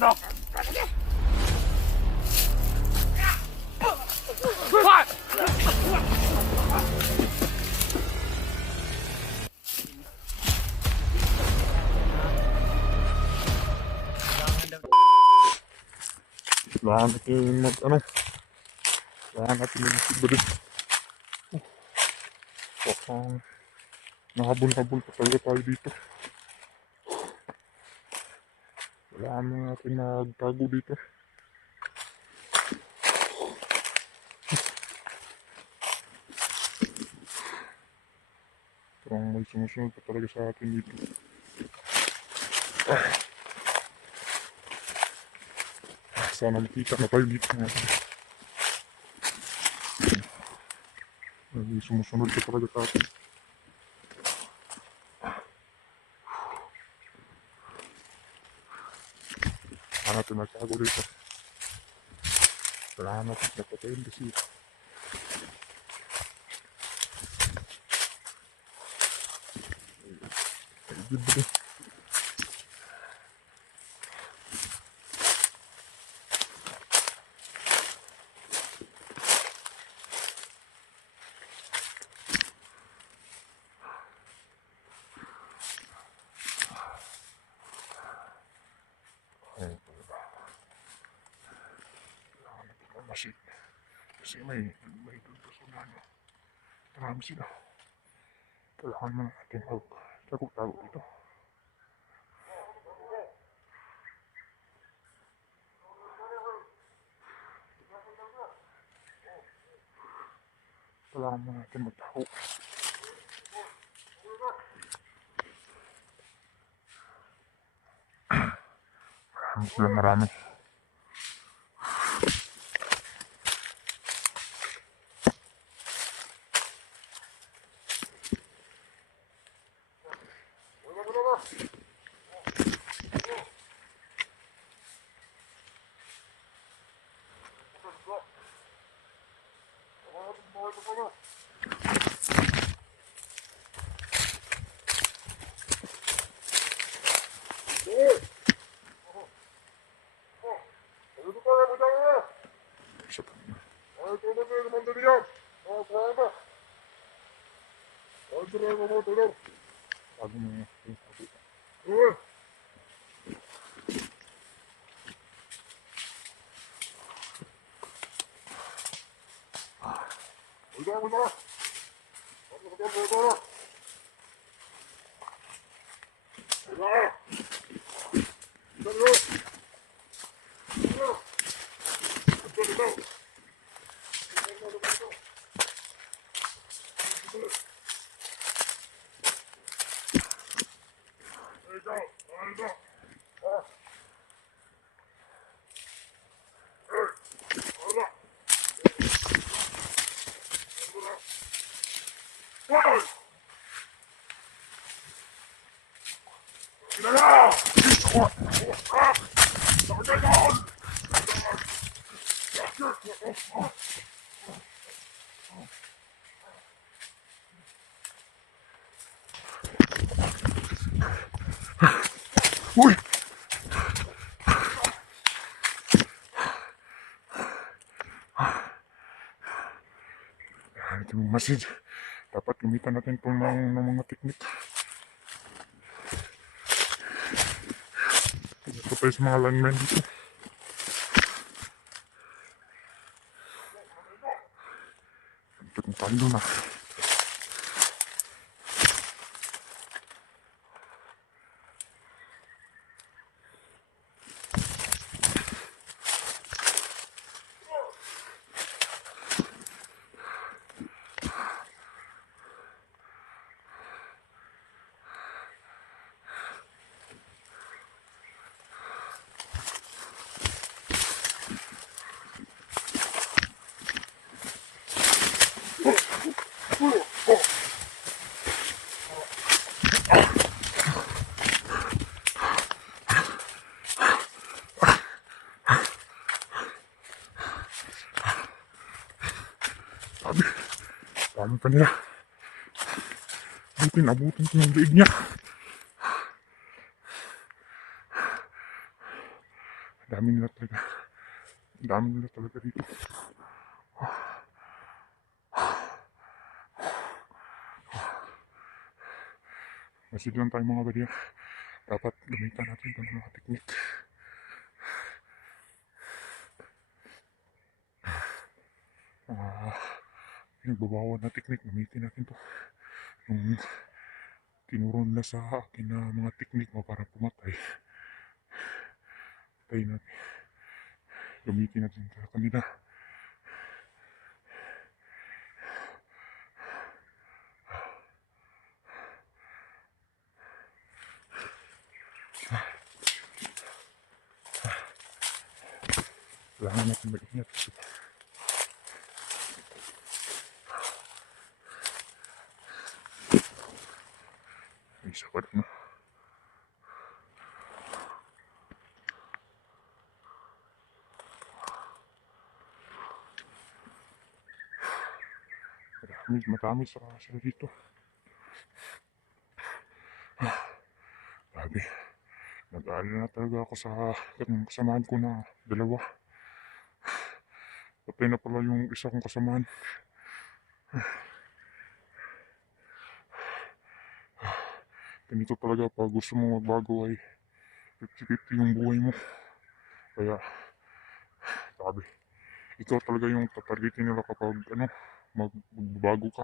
Ano? What? Kailangan natin kailangan natin mag-isip din. Parang nahabol-habol pa talaga tayo dito. Kailangan natin magtago dito. Parang may sumusunod pa talaga sa atin dito. Sana makita na tayo dito. May sumusunod pa talaga sa atin. Kailangan natin magtago dito. Kailangan natin napatayin kasi libre. Masid kasi may personal. Marami sila. Kailangan na natin magtago-tago dito. Kailangan na natin magtago. Marami. Uy! Ito yung masid. Dapat gamitan natin ito ng mga teknik. Ito tayo sa mga linemen dito. Ito kung paano na. Dami pa nila. Abutin ko yung liig niya. dami nila talaga. Ang dami nila talaga dito. Masid lang tayo mga buddy. Dapat gamitan natin ito ng mga teknik. Pinagbabawal na teknik, gamitin natin to. Yung tinuro nila sa akin na mga teknik mo para pumatay. Tayo natin. Gamitin natin sa kanila. Kailangan natin mag-ingat. Isa pa rin. Matami sa sila dito. Grabe. Nag-aalala na talaga ako sa kasamahan ko na dalawa. Patay na pala yung isa kong kasamahan. Ganito talaga pag gusto mo magbago ay 50-50 yung buhay mo. Kaya, sabi, ikaw talaga yung tatargetin nila kapag magbabago ka.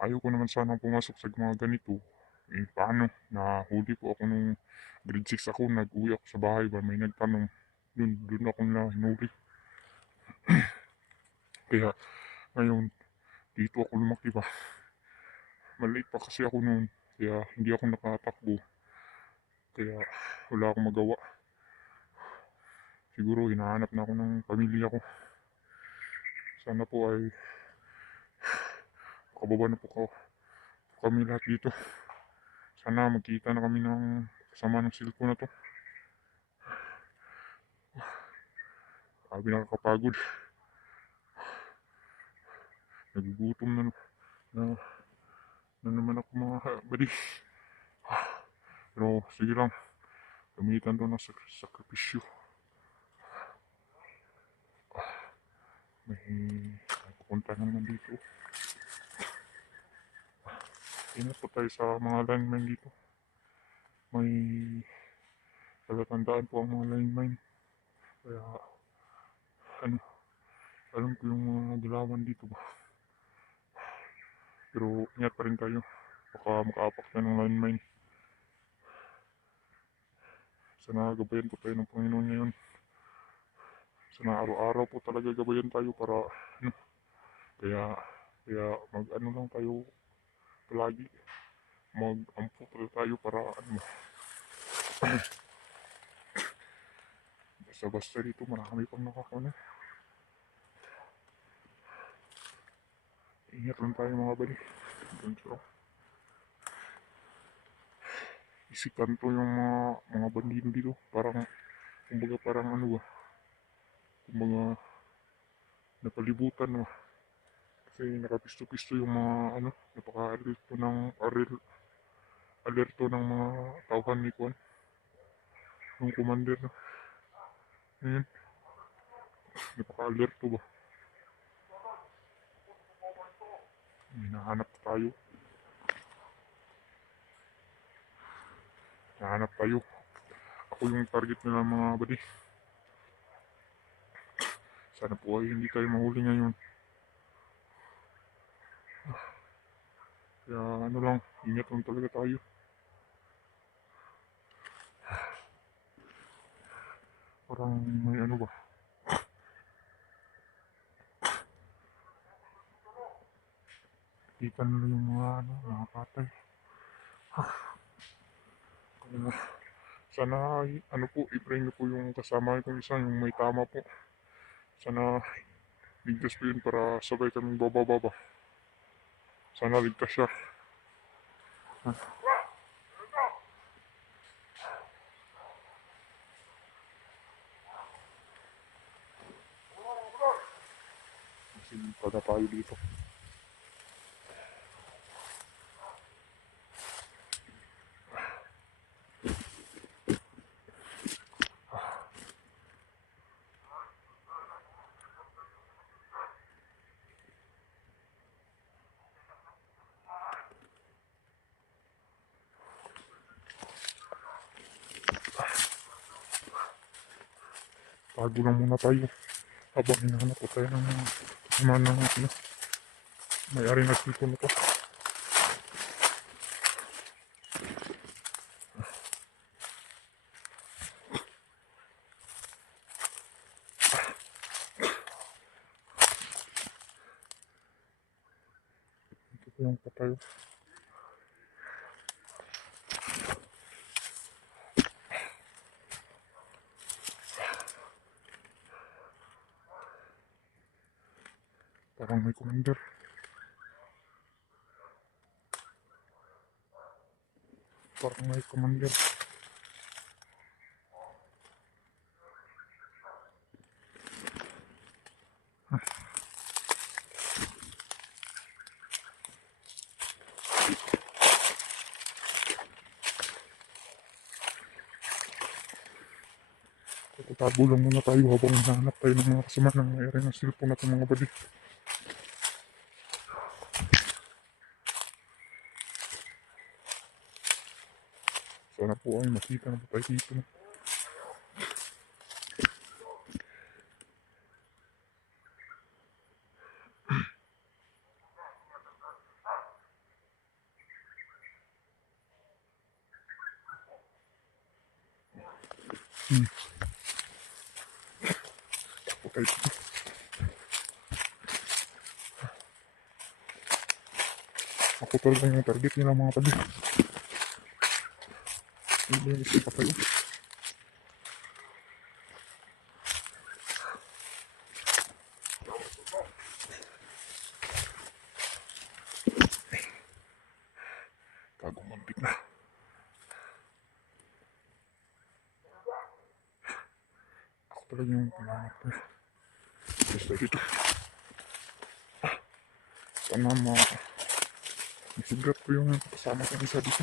Ayaw ko naman sanang pumasok sa mga ganito. Paano? Nahuli po ako nung grade 6 ako, nag-uwi ako sa bahay ba, may nagtanong. Doon ako na hinuli. Kaya, ngayon, dito ako lumaki ba. Maliit pa kasi ako noon, kaya hindi ako nakatakbo. Kaya, wala akong magawa. Siguro, hinahanap na ako ng pamilya ko. Sana po ay makababa na po kami lahat dito. Sana magkita na kami ng kasama ng cellphone na to. Sabi nakakapagod. Nagugutom na naman ako mga buddy. Pero sige lang. Gamitan to ng sakripisyo. May pupunta naman dito. Ingat po tayo sa mga landmine dito. May palatandaan po ang mga landmine. Kaya alam ko yung mga dilawan dito ba. Pero ingat pa rin tayo. Baka makaapak tayo ng landmine. Sana gabayan po tayo ng Panginoon ngayon. Sana araw-araw po talaga gabayan tayo para kaya mag lang tayo palagi. Mag-ampo tayo para basta-basta dito marami pang nakakuna. Ingat lang tayo mga buddy. Isikan to yung mga bandido dito. Kumbaga parang kumbaga napalibutan kasi nakapisto-pisto yung mga napaka-alerto ng mga tauhan ni Kwan. Yung commander na. Ayan. Napaka-alerto ba? Hinahanap tayo. Ako yung target nila mga buddy. Sana po ay hindi tayo mahuli ngayon. Kaya lang, ingat lang talaga tayo. Parang may ba? Kita nila yung mga patay. Kaya sana po, i-pray niyo po yung kasama kong isa, yung may tama po. Sana ligtas po yun para sabay kaming bababa. Sana ligtas siya. Kasi pada tayo dito. Tago lang muna tayo habang hinahanap ko tayo ng mga kasama ng ano, may-ari na cellphone na to. Ito yung pa tayo. Parang may commander. Parang may commander. Tatago lang muna tayo habang hinahanap tayo ng mga kasama ng may-ari ng cellphone na ito mga buddy. Sana po ay makita na po tayo dito. Takbo tayo dito. Ako talaga yung target nila mga buddy. Hindi pa tayo. Kagumantik na. Ako talaga yung pinahanap ko. Basta dito. Sana masigat ko yung kasama ko isa dito.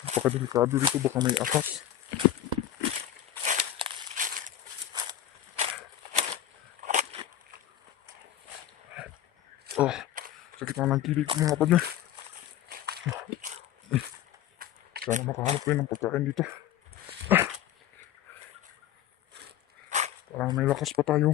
Napakadelikado dito, baka may ahas. Oh, sakit na ng kilig mga kapatid. Sana makahanap rin ng pagkain dito. Parang may lakas pa tayo.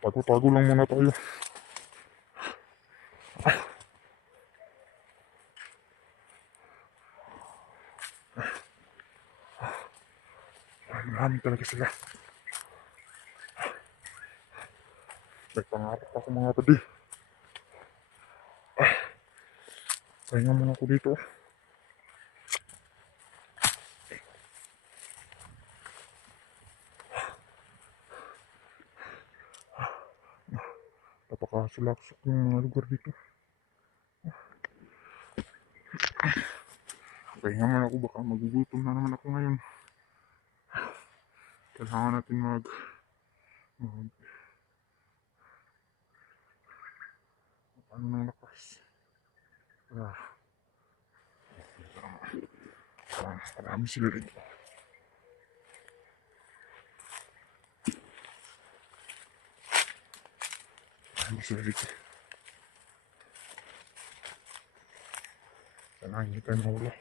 Tago-tago lang muna tayo. Marami talaga sila. May pangarap ako mga padi. Pahinga muna ako dito. Napakasulaksak yung mga lugar dito. Pahinga muna ako, baka magugutom na naman ako ngayon. Kailangan natin mag ano ng lakas. Marami sila dito. Marami sila dito. Sana hindi tayo mahuli.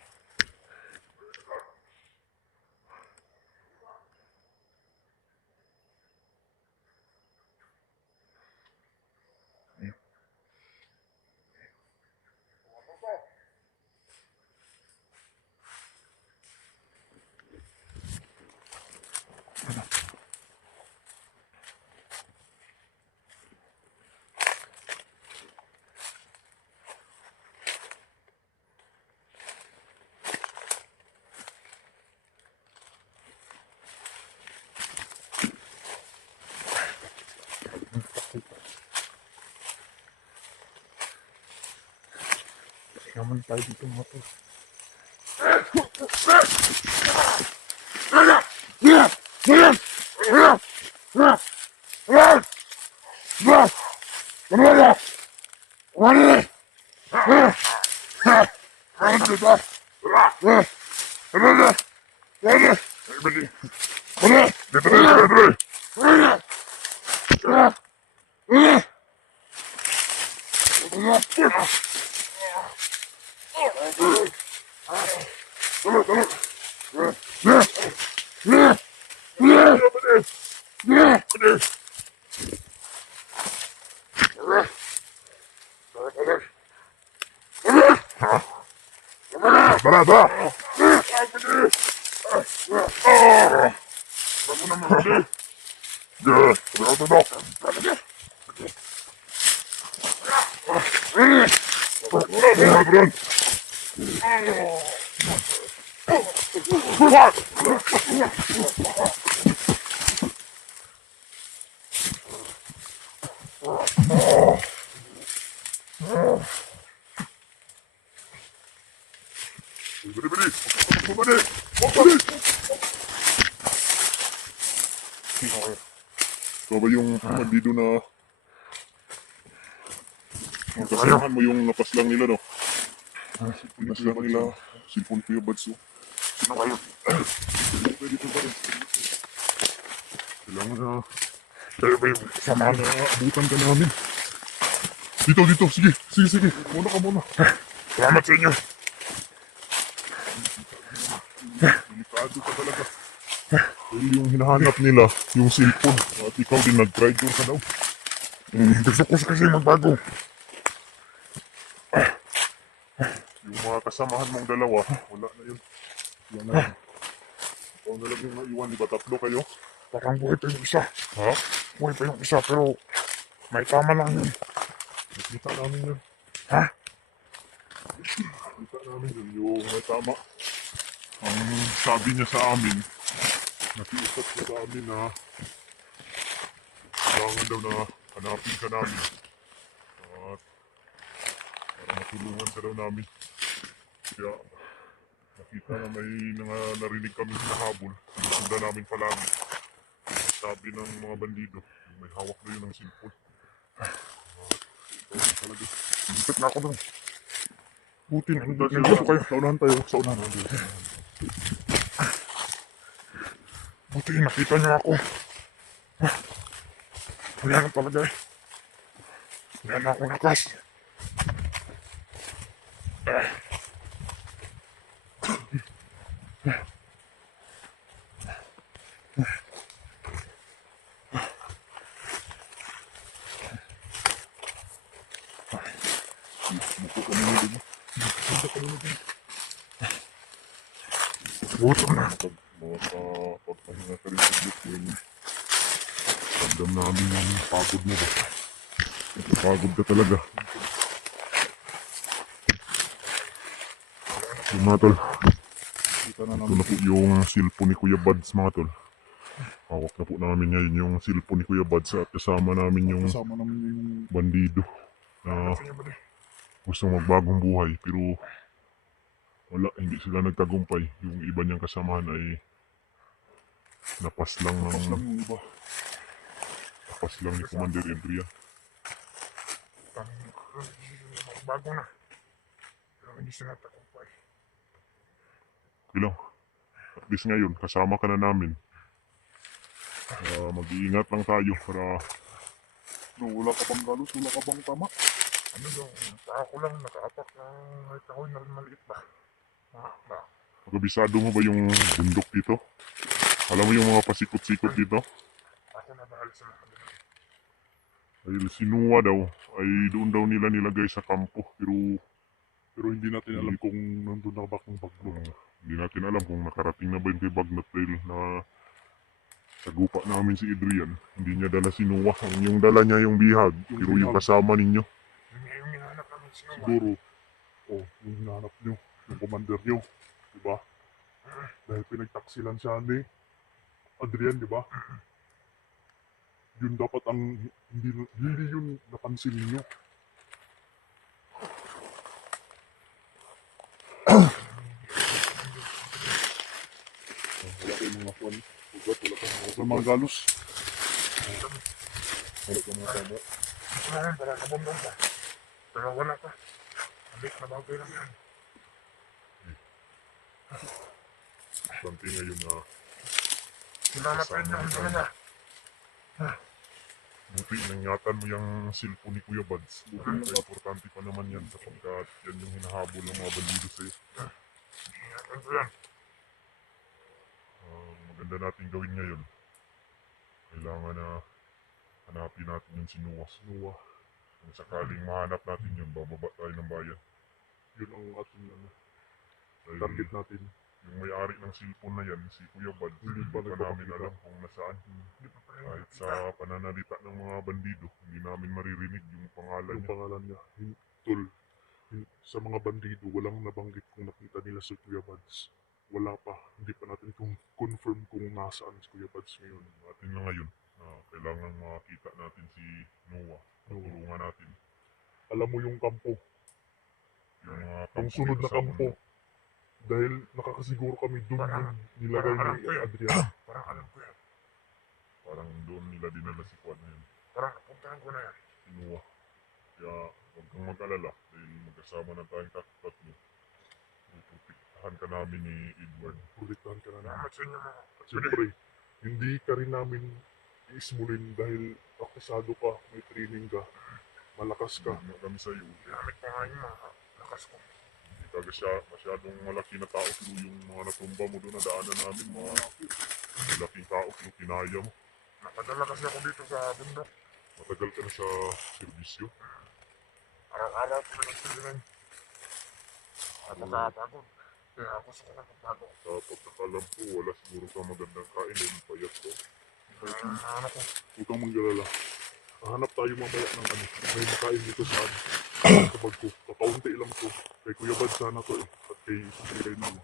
Naman tayo dito mga to. Ikaw ba yung bandido na kasamahan mo yung napaslang nila, no? Napaslang nila, cellphone ko yung badso. Sino kayo? Dito ba rin? Kailangan na... Kayo ba yung kasamahan na abutan ka namin? Dito, sige. Muna ka muna. Salamat sa inyo. Delikado ka talaga. Dahil yung hinahanap nila, yung cellphone. At ikaw din nag-traitor ka daw. Gusto ko kasi magbago. Yung mga kasamahan mong dalawa, wala na yun. Yan na yun. Ikaw na lang yung naiwan, di ba? Tatlo kayo? Parang buhay pa yung isa. Ha? Buhay pa yung isa, pero may tama lang yun. Nakita namin yun. Ha? Nakita namin yun, yung may tama. Ang sabi niya sa amin, nakiusap siya sa amin na kailangan daw na hanapin ka namin. At para matulungan ka daw namin. Kaya nakita na may narinig kami hinahabol. Sinusundan namin palagi. Sabi ng mga bandido, may hawak na yun ng cellphone. Ito talaga. Lipit na ako doon. Buti na. Nandito kayo. Saunahan tayo. Saunahan. Buti nakita niyo ako. Wala na talaga eh. Wala na akong lakas. Gutom na. Pagpahinga ka rin sa buto. Ramdam namin yung pagod mo ba? Pagod ka talaga. Yung mga tol. Ito na po yung cellphone ni Kuya Buds mga tol. Hawak na po namin ngayon yung cellphone ni Kuya Buds at kasama namin yung bandido na gusto magbagong buhay pero wala, hindi sila nagtagumpay. Yung iba niyang kasamahan ay napas lang ni Commander Adrian. Bago na. Pero hindi sila nagtagumpay. Okay lang. At least ngayon, kasama ka na namin. Mag-iingat lang tayo para... No, wala ka bang galos? Wala ka bang tama? Ano daw? Ako lang nakaapak ng kahoy na maliit ba? Magabisado mo ba yung bundok dito? Alam mo yung mga pasikot-sikot dito? Ako na bahal sa mga. Dahil sinuwa daw, ay doon daw nila nilagay sa kampo. Pero hindi natin alam kung nandun na ba kung Bagnot. Hindi natin alam kung nakarating na ba yung kay Bagnot dahil na sagupa namin si Adrian. Hindi niya dala sinuwa. Yung dala niya yung bihag. Pero yung kasama ninyo. Yung hinahanap namin sinuwa. Siguro. Yung hinahanap nyo. Yung commander nyo. Diba? Dahil pinagtaksilan siya ni Adrian, diba? Yun dapat ang hindi yun napansin ninyo. Wala kayong mga kwan. Wala kayong mga galos. Wala kayong mga tama. Ito naman para nabundong pa. Pero wala pa. Maliit na bagay lang yan. Bante ngayon na salamat sa inyo. Ang talaga. Buti nangingatan mo yung cellphone ni Kuya Buds. Buti importante pa naman yan sapagkat yan yung hinahabol ng mga bandido sa'yo. Ingatan ko yan. Maganda natin gawin ngayon. Kailangan na hanapin natin yung sinuwa. Kung sakaling mahanap natin yun, bababa tayo ng bayan. Yun ang ating target natin. Yung may-ari ng cellphone na yan, si Kuya Bad, hindi pa namin alam kung nasaan. Kahit sa pananalita ng mga bandido, hindi namin maririnig yung pangalan niya. Tol, sa mga bandido, walang nabanggit kung nakita nila si Kuya Bads. Wala pa. Hindi pa natin confirm kung nasaan si Kuya Bads ngayon. Atin na ngayon, kailangan makita natin si Noah. Tulungan natin. Alam mo yung kampo. Yung sunod na kampo. Dahil nakakasiguro kami doon yung nilagay ni Adrian. Parang alam ko yan. Parang doon nila dinala si Juan na yun. Parang napuntahan ko na yan. Si Noah. Kaya huwag kang mag-alala dahil magkasama na tayong tatlo. Puprotektahan ka namin ni Edward. Protektahan ka namin. Salamat sa inyo mga. At siyempre, hindi ka rin namin iismulin dahil akisado ka, may training ka, malakas ka. Hindi kami sa iyo. Gamit pa nga yung mga lakas ko. Hindi ka masyadong malaki na tao pero yung mga natumba mo doon na daanan namin, mga malaking tao pero kinaya mo. Napadala kasi ako dito sa bundok. Matagal ka na sa serbisyo. Araw-araw ko na nagsilingan. Nakakapagod. Kaya ako sa nakakapagod. Sa pagkakalam ko, wala siguro ka magandang kain dahil payat ko. Huwag kang manggalala. Hanap tayo mamaya ng may makain dito sa bag ko. Kakaunti lang to. Kay Kuya Bad sana to at kay Nalo.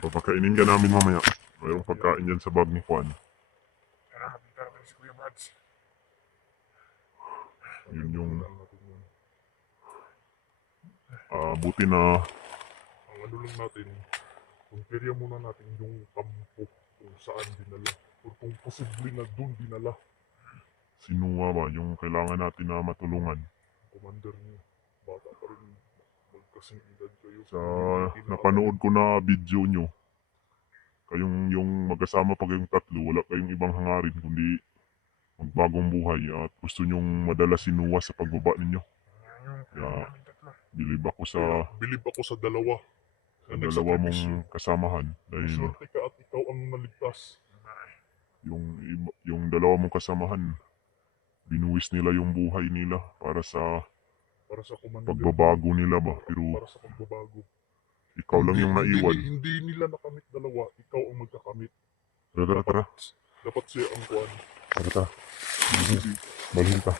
Papakainin ka namin mamaya. Mayroong pagkain dyan sa bag ni Juan. Salamat din talaga si Kuya Bad. Yun yung buti na ang ano lang natin, kumperya muna natin yung kampo kung saan dinala o kung posible na doon dinala. Sinuwa ba yung kailangan natin na matulungan? Commander niyo, bata pa rin, magkasing edad kayo. Sa napanood ko na video nyo, kayong yung magkasama pa kayong tatlo, wala kayong ibang hangarin kundi magbagong buhay at gusto nyong madala si Noah sa pagbaba ninyo. Kaya bilib ako sa dalawa. Sa dalawa mong kasamahan dahil swerte ka at ikaw ang naligtas. Yung dalawa mong kasamahan, binuwis nila yung buhay nila para sa pagbabago nila ba, pero para sa pagbabago. Ikaw lang yung naiwan. Hindi nila nakamit dalawa, ikaw ang magkakamit. Tara. Dapat siya ang kuwan. Tara. Balhin ka.